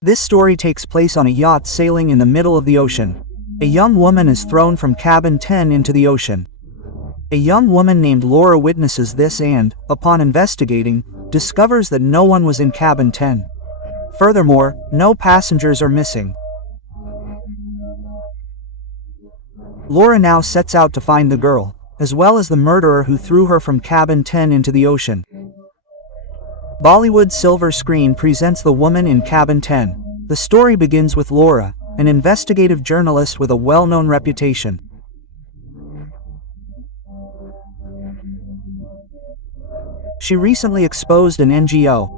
This story takes place on a yacht sailing in the middle of the ocean. A young woman is thrown from cabin 10 into the ocean. A young woman named Laura witnesses this and, upon investigating, discovers that no one was in cabin 10. Furthermore, no passengers are missing. Laura now sets out to find the girl, as well as the murderer who threw her from cabin 10 into the ocean. Bollywood Silver Screen presents The Woman in Cabin 10. The story begins with Laura, an investigative journalist with a well-known reputation. She recently exposed an NGO.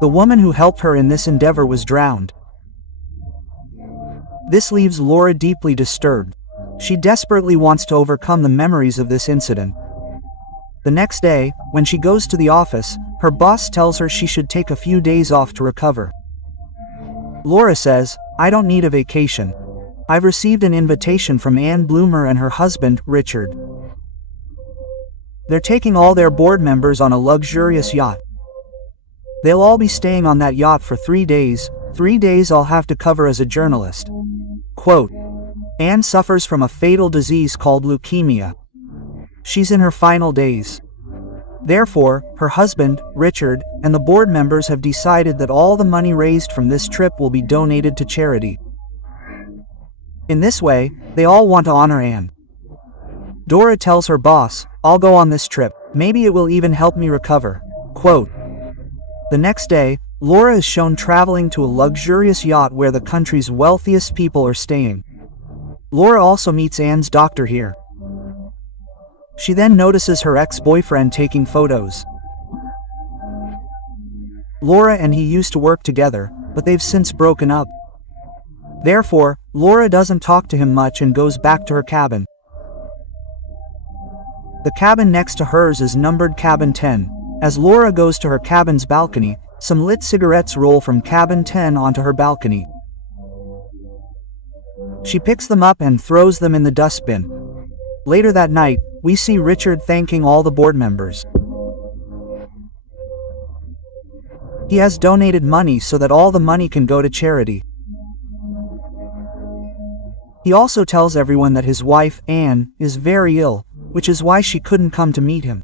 The woman who helped her in this endeavor was drowned. This leaves Laura deeply disturbed. She desperately wants to overcome the memories of this incident. The next day, when she goes to the office, her boss tells her she should take a few days off to recover. Laura says, "I don't need a vacation. I've received an invitation from Anne Bloomer and her husband, Richard. They're taking all their board members on a luxurious yacht. They'll all be staying on that yacht for 3 days, 3 days I'll have to cover as a journalist." Quote, Anne suffers from a fatal disease called leukemia. She's in her final days. Therefore, her husband, Richard, and the board members have decided that all the money raised from this trip will be donated to charity. In this way, they all want to honor Anne. Dora tells her boss, "I'll go on this trip. Maybe it will even help me recover." Quote, the next day, Laura is shown traveling to a luxurious yacht where the country's wealthiest people are staying. Laura also meets Anne's doctor here. She then notices her ex-boyfriend taking photos. Laura and he used to work together, but they've since broken up. Therefore, Laura doesn't talk to him much and goes back to her cabin. The cabin next to hers is numbered cabin 10. As Laura goes to her cabin's balcony, some lit cigarettes roll from cabin 10 onto her balcony. She picks them up and throws them in the dustbin. Later that night, we see Richard thanking all the board members. He has donated money so that all the money can go to charity. He also tells everyone that his wife, Anne, is very ill, which is why she couldn't come to meet him.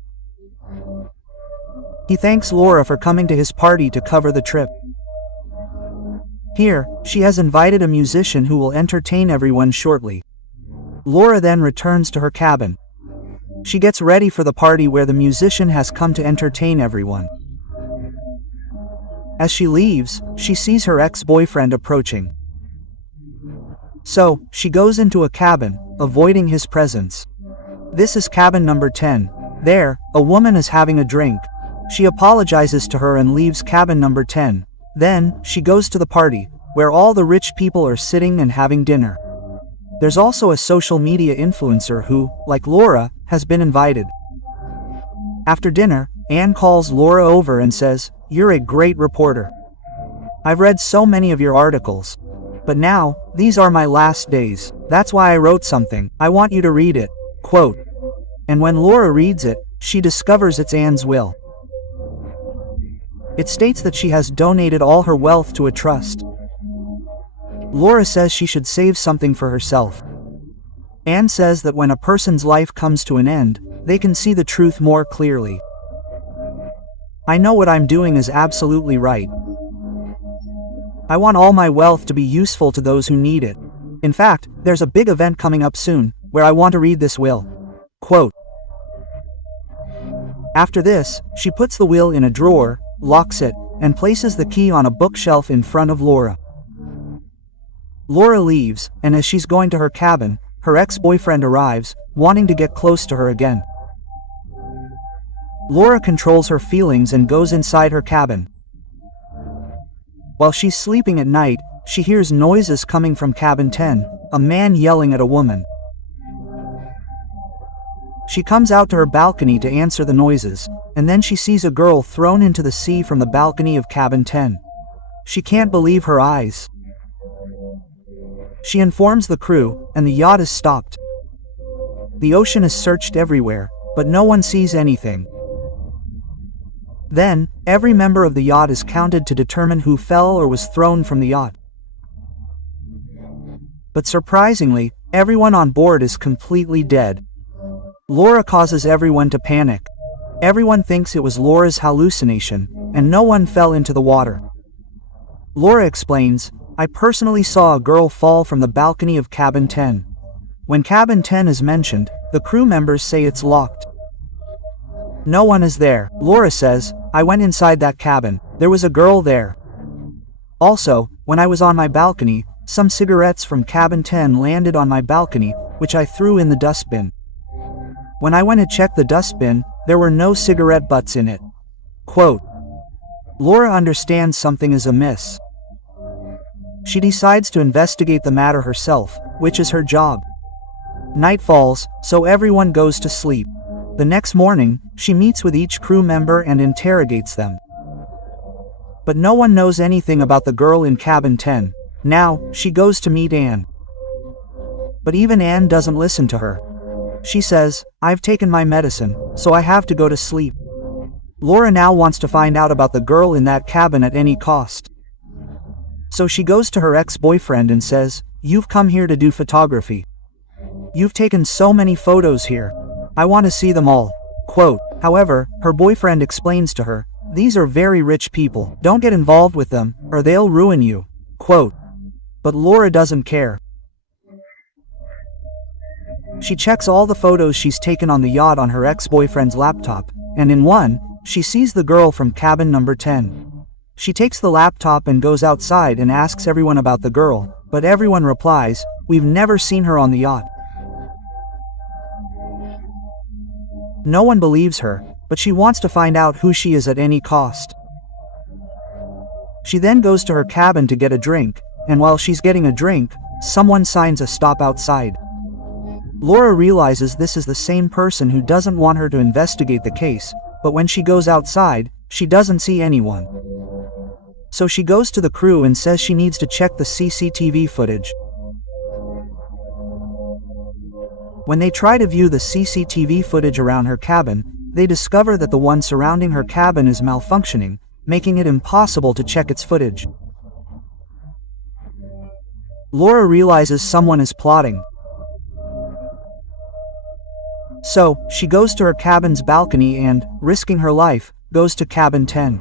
He thanks Laura for coming to his party to cover the trip. Here, she has invited a musician who will entertain everyone shortly. Laura then returns to her cabin. She gets ready for the party where the musician has come to entertain everyone. As she leaves, she sees her ex-boyfriend approaching. So, she goes into a cabin, avoiding his presence. This is cabin number 10. There, a woman is having a drink. She apologizes to her and leaves cabin number 10. Then, she goes to the party, where all the rich people are sitting and having dinner. There's also a social media influencer who, like Laura, has been invited. After dinner, Anne calls Laura over and says, "You're a great reporter. I've read so many of your articles. But now, these are my last days. That's why I wrote something. I want you to read it." Quote, and when Laura reads it, she discovers it's Anne's will. It states that she has donated all her wealth to a trust. Laura says she should save something for herself. Anne says that when a person's life comes to an end, they can see the truth more clearly. "I know what I'm doing is absolutely right. I want all my wealth to be useful to those who need it. In fact, there's a big event coming up soon, where I want to read this will." Quote. After this, she puts the will in a drawer, locks it, and places the key on a bookshelf in front of Laura. Laura leaves, and as she's going to her cabin, her ex-boyfriend arrives, wanting to get close to her again. Laura controls her feelings and goes inside her cabin. While she's sleeping at night, she hears noises coming from cabin 10, a man yelling at a woman. She comes out to her balcony to answer the noises, and then she sees a girl thrown into the sea from the balcony of cabin 10. She can't believe her eyes. She informs the crew, and the yacht is stopped. The ocean is searched everywhere, but no one sees anything. Then, every member of the yacht is counted to determine who fell or was thrown from the yacht. But surprisingly, everyone on board is completely dead. Laura causes everyone to panic. Everyone thinks it was Laura's hallucination, and no one fell into the water. Laura explains, "I personally saw a girl fall from the balcony of cabin 10. When cabin 10 is mentioned, the crew members say it's locked. No one is there." Laura says, "I went inside that cabin. There was a girl there. Also, when I was on my balcony, some cigarettes from cabin 10 landed on my balcony, which I threw in the dustbin. When I went to check the dustbin, there were no cigarette butts in it." Quote. Laura understands something is amiss. She decides to investigate the matter herself, which is her job. Night falls, so everyone goes to sleep. The next morning, she meets with each crew member and interrogates them. But no one knows anything about the girl in cabin 10. Now, she goes to meet Anne. But even Anne doesn't listen to her. She says, "I've taken my medicine, so I have to go to sleep." Laura now wants to find out about the girl in that cabin at any cost. So she goes to her ex-boyfriend and says, "You've come here to do photography. You've taken so many photos here. I want to see them all." Quote. However, her boyfriend explains to her, "These are very rich people. Don't get involved with them, or they'll ruin you." Quote. But Laura doesn't care. She checks all the photos she's taken on the yacht on her ex-boyfriend's laptop, and in one, she sees the girl from cabin number 10. She takes the laptop and goes outside and asks everyone about the girl, but everyone replies, "We've never seen her on the yacht." No one believes her, but she wants to find out who she is at any cost. She then goes to her cabin to get a drink, and while she's getting a drink, someone signs a stop outside. Laura realizes this is the same person who doesn't want her to investigate the case, but when she goes outside, she doesn't see anyone. So she goes to the crew and says she needs to check the CCTV footage. When they try to view the CCTV footage around her cabin, they discover that the one surrounding her cabin is malfunctioning, making it impossible to check its footage. Laura realizes someone is plotting. So, she goes to her cabin's balcony and, risking her life, goes to cabin 10.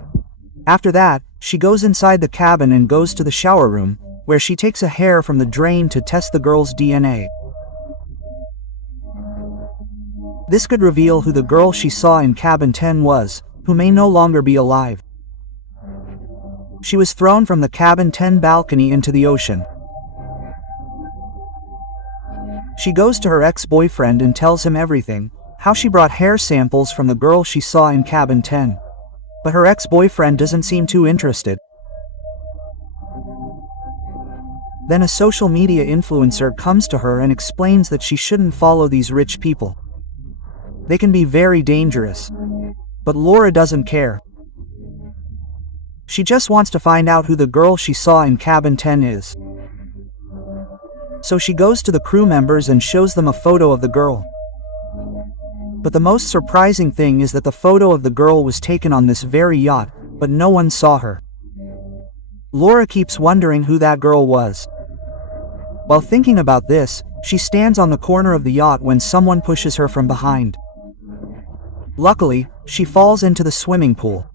After that, she goes inside the cabin and goes to the shower room, where she takes a hair from the drain to test the girl's DNA. This could reveal who the girl she saw in cabin 10 was, who may no longer be alive. She was thrown from the cabin 10 balcony into the ocean. She goes to her ex-boyfriend and tells him everything, how she brought hair samples from the girl she saw in cabin 10. But her ex-boyfriend doesn't seem too interested. Then a social media influencer comes to her and explains that she shouldn't follow these rich people. They can be very dangerous. But Laura doesn't care. She just wants to find out who the girl she saw in cabin 10 is. So she goes to the crew members and shows them a photo of the girl. But the most surprising thing is that the photo of the girl was taken on this very yacht, but no one saw her. Laura keeps wondering who that girl was. While thinking about this, she stands on the corner of the yacht when someone pushes her from behind. Luckily, she falls into the swimming pool.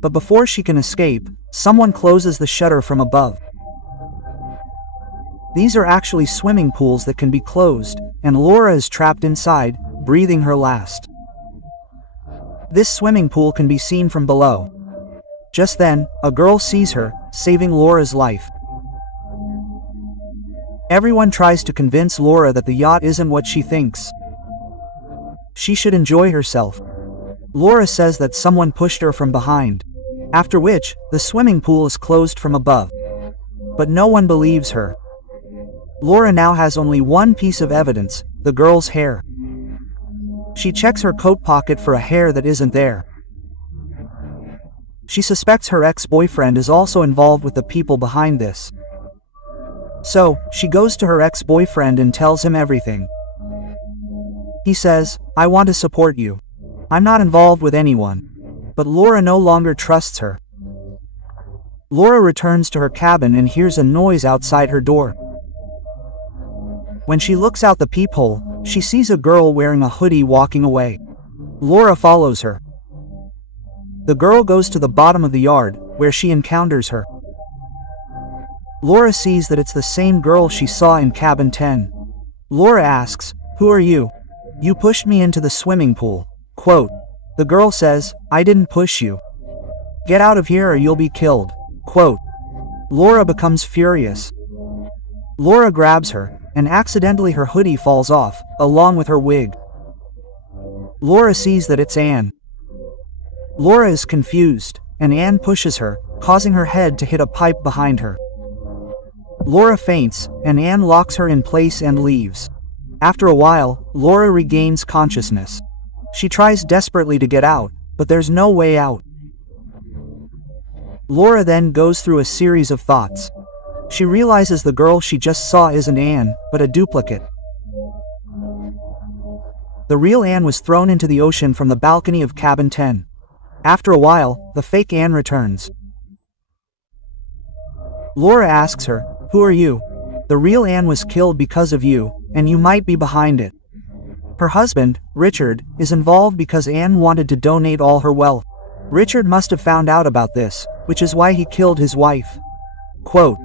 But before she can escape, someone closes the shutter from above. These are actually swimming pools that can be closed, and Laura is trapped inside, breathing her last. This swimming pool can be seen from below. Just then, a girl sees her, saving Laura's life. Everyone tries to convince Laura that the yacht isn't what she thinks. She should enjoy herself. Laura says that someone pushed her from behind. After which, the swimming pool is closed from above. But no one believes her. Laura now has only one piece of evidence, the girl's hair. She checks her coat pocket for a hair that isn't there. She suspects her ex-boyfriend is also involved with the people behind this. So, she goes to her ex-boyfriend and tells him everything. He says, "I want to support you. I'm not involved with anyone. But Laura no longer trusts her. Laura returns to her cabin and hears a noise outside her door. When she looks out the peephole, she sees a girl wearing a hoodie walking away. Laura follows her. The girl goes to the bottom of the yard, where she encounters her. Laura sees that it's the same girl she saw in cabin 10. Laura asks, "Who are you? You pushed me into the swimming pool." Quote. The girl says, "I didn't push you. Get out of here or you'll be killed." Quote. Laura becomes furious. Laura grabs her, and accidentally her hoodie falls off, along with her wig. Laura sees that it's Anne. Laura is confused, and Anne pushes her, causing her head to hit a pipe behind her. Laura faints, and Anne locks her in place and leaves. After a while, Laura regains consciousness. She tries desperately to get out, but there's no way out. Laura then goes through a series of thoughts. She realizes the girl she just saw isn't Anne, but a duplicate. The real Anne was thrown into the ocean from the balcony of cabin 10. After a while, the fake Anne returns. Laura asks her, "Who are you? The real Anne was killed because of you, and you might be behind it." Her husband, Richard, is involved because Anne wanted to donate all her wealth. Richard must have found out about this, which is why he killed his wife. Quote.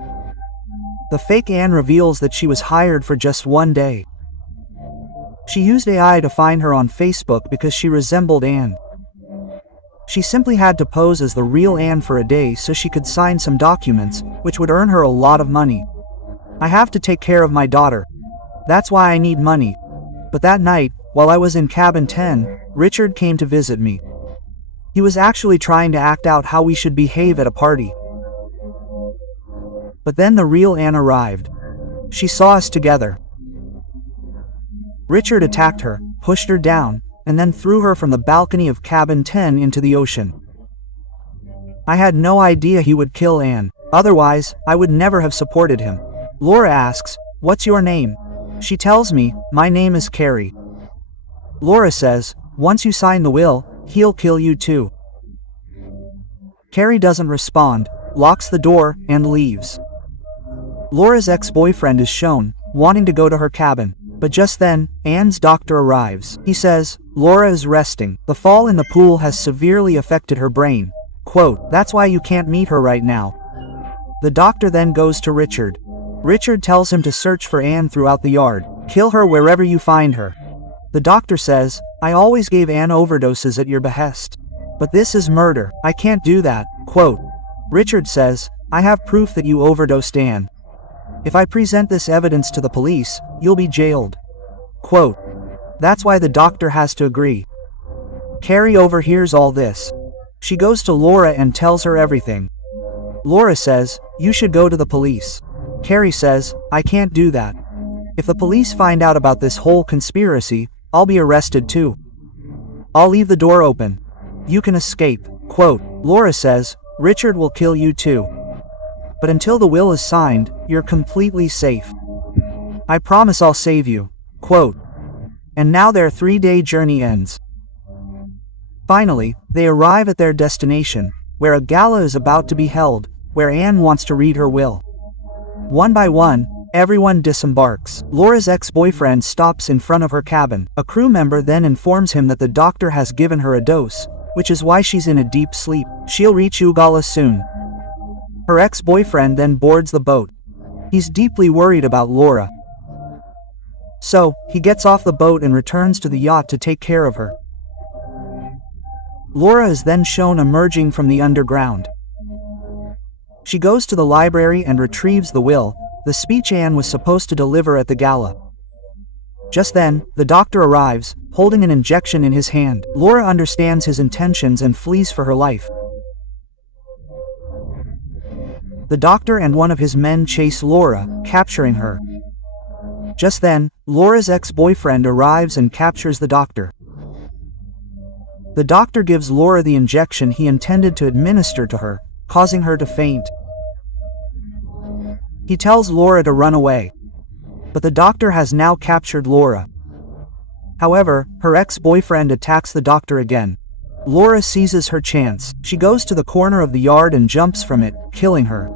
The fake Anne reveals that she was hired for just one day. She used AI to find her on Facebook because she resembled Anne. She simply had to pose as the real Anne for a day so she could sign some documents, which would earn her a lot of money. "I have to take care of my daughter. That's why I need money." But that night, while I was in cabin 10, Richard came to visit me. He was actually trying to act out how we should behave at a party. But then the real Anne arrived. She saw us together. Richard attacked her, pushed her down, and then threw her from the balcony of cabin 10 into the ocean. I had no idea he would kill Anne, otherwise, I would never have supported him. Laura asks, "What's your name?" She tells me, "My name is Carrie." Laura says, "Once you sign the will, he'll kill you too." Carrie doesn't respond, locks the door, and leaves. Laura's ex-boyfriend is shown, wanting to go to her cabin. But just then, Anne's doctor arrives. He says, Laura is resting. The fall in the pool has severely affected her brain. Quote, "That's why you can't meet her right now." The doctor then goes to Richard. Richard tells him to search for Anne throughout the yard. "Kill her wherever you find her." The doctor says, "I always gave Anne overdoses at your behest. But this is murder. I can't do that." Quote. Richard says, "I have proof that you overdosed Anne. If I present this evidence to the police, you'll be jailed." Quote. That's why the doctor has to agree. Carrie overhears all this. She goes to Laura and tells her everything. Laura says, "You should go to the police." Carrie says, "I can't do that. If the police find out about this whole conspiracy, I'll be arrested too. I'll leave the door open. You can escape." Quote. Laura says, "Richard will kill you too. But until the will is signed, you're completely safe. I promise I'll save you." Quote. And now their 3-day journey ends. Finally, they arrive at their destination, where a gala is about to be held, where Anne wants to read her will. One by one, everyone disembarks. Laura's ex-boyfriend stops in front of her cabin. A crew member then informs him that the doctor has given her a dose, which is why she's in a deep sleep. She'll reach Ugala soon. Her ex-boyfriend then boards the boat. He's deeply worried about Laura. So, he gets off the boat and returns to the yacht to take care of her. Laura is then shown emerging from the underground. She goes to the library and retrieves the will, the speech Anne was supposed to deliver at the gala. Just then, the doctor arrives, holding an injection in his hand. Laura understands his intentions and flees for her life. The doctor and one of his men chase Laura, capturing her. Just then, Laura's ex-boyfriend arrives and captures the doctor. The doctor gives Laura the injection he intended to administer to her, causing her to faint. He tells Laura to run away. But the doctor has now captured Laura. However, her ex-boyfriend attacks the doctor again. Laura seizes her chance. She goes to the corner of the yard and jumps from it, killing her.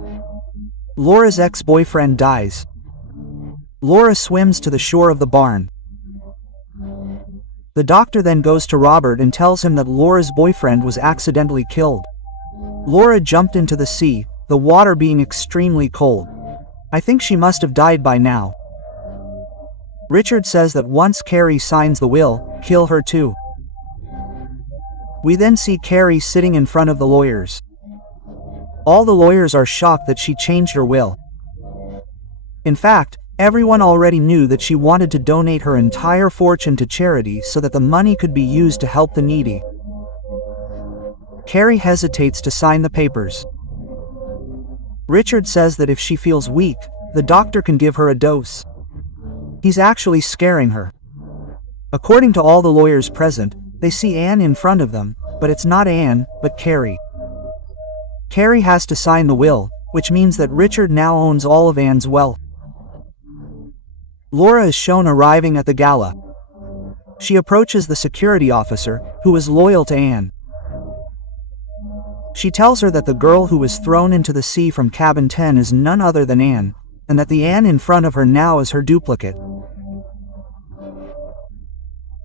Laura's ex-boyfriend dies. Laura swims to the shore of the barn. The doctor then goes to Robert and tells him that Laura's boyfriend was accidentally killed. Laura jumped into the sea, the water being extremely cold. I think she must have died by now. Richard says that once Carrie signs the will, kill her too. We then see Carrie sitting in front of the lawyers. All the lawyers are shocked that she changed her will. In fact, everyone already knew that she wanted to donate her entire fortune to charity so that the money could be used to help the needy. Carrie hesitates to sign the papers. Richard says that if she feels weak, the doctor can give her a dose. He's actually scaring her. According to all the lawyers present, they see Anne in front of them, but it's not Anne, but Carrie. Carrie has to sign the will, which means that Richard now owns all of Anne's wealth. Laura is shown arriving at the gala. She approaches the security officer, who is loyal to Anne. She tells her that the girl who was thrown into the sea from cabin 10 is none other than Anne, and that the Anne in front of her now is her duplicate.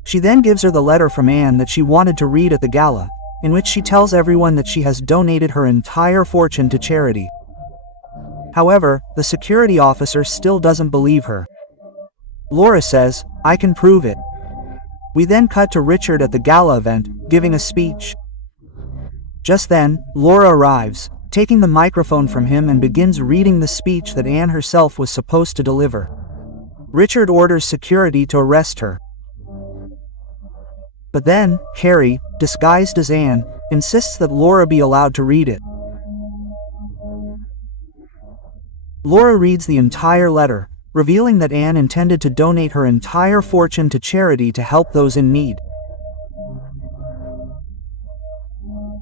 She then gives her the letter from Anne that she wanted to read at the gala, in which she tells everyone that she has donated her entire fortune to charity. However, the security officer still doesn't believe her. Laura says, "I can prove it." We then cut to Richard at the gala event, giving a speech. Just then, Laura arrives, taking the microphone from him and begins reading the speech that Anne herself was supposed to deliver. Richard orders security to arrest her. But then, Carrie, disguised as Anne, insists that Laura be allowed to read it. Laura reads the entire letter, revealing that Anne intended to donate her entire fortune to charity to help those in need.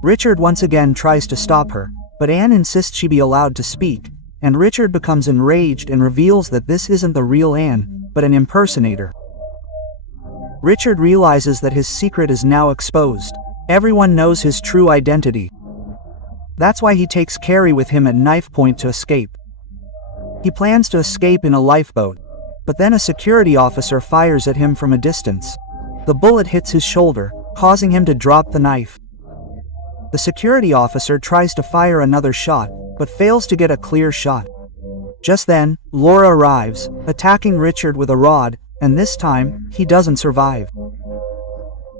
Richard once again tries to stop her, but Anne insists she be allowed to speak, and Richard becomes enraged and reveals that this isn't the real Anne, but an impersonator. Richard realizes that his secret is now exposed. Everyone knows his true identity. That's why he takes Carrie with him at knife point to escape. He plans to escape in a lifeboat, but then a security officer fires at him from a distance. The bullet hits his shoulder, causing him to drop the knife. The security officer tries to fire another shot, but fails to get a clear shot. Just then, Laura arrives, attacking Richard with a rod, and this time, he doesn't survive.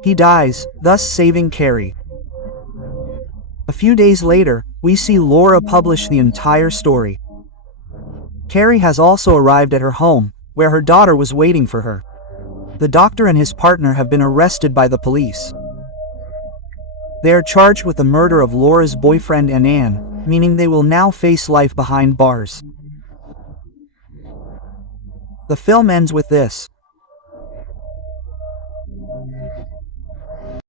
He dies, thus saving Carrie. A few days later, we see Laura publish the entire story. Carrie has also arrived at her home, where her daughter was waiting for her. The doctor and his partner have been arrested by the police. They are charged with the murder of Laura's boyfriend and Anne, meaning they will now face life behind bars. The film ends with this.